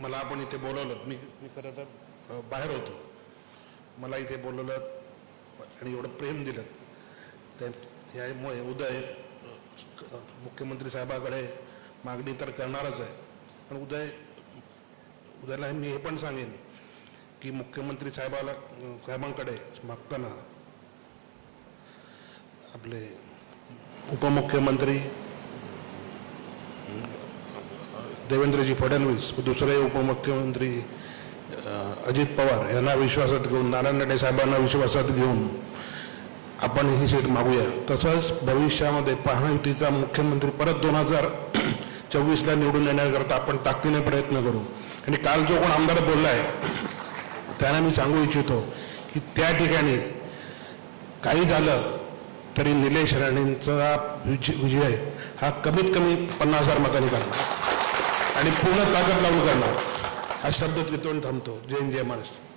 मला आपण इथे बोलवलं. मी मी खरं तर बाहेर होतो. मला इथे बोलवलं आणि एवढं प्रेम दिलं. ते यामुळे उदय मुख्यमंत्री साहेबाकडे मागणी तर करणारच आहे. पण उदय उदयला मी हे पण सांगेन की मुख्यमंत्री साहेबाला साहेबांकडे मागताना आपले उपमुख्यमंत्री देवेंद्रजी फडणवीस व दुसरे उपमुख्यमंत्री अजित पवार यांना विश्वासात घेऊन नारायण राणे साहेबांना विश्वासात घेऊन आपण ही सीट मागूया. तसंच भविष्यामध्ये महायुतीचा मुख्यमंत्री परत दोन हजार चोवीसला निवडून येण्याकरता आपण ताकदीने प्रयत्न करू. आणि काल जो कोण आमदार बोलला आहे त्यांना मी सांगू इच्छितो की त्या ठिकाणी काही झालं तरी निलेश राणेंचा विजय विजय हा कमीत कमी पन्नास हजार मतांनी करणार. आणि पूर्ण ताकद लावून करणार. हा शब्द तिथून थांबतो. जय जय महाराष्ट्र.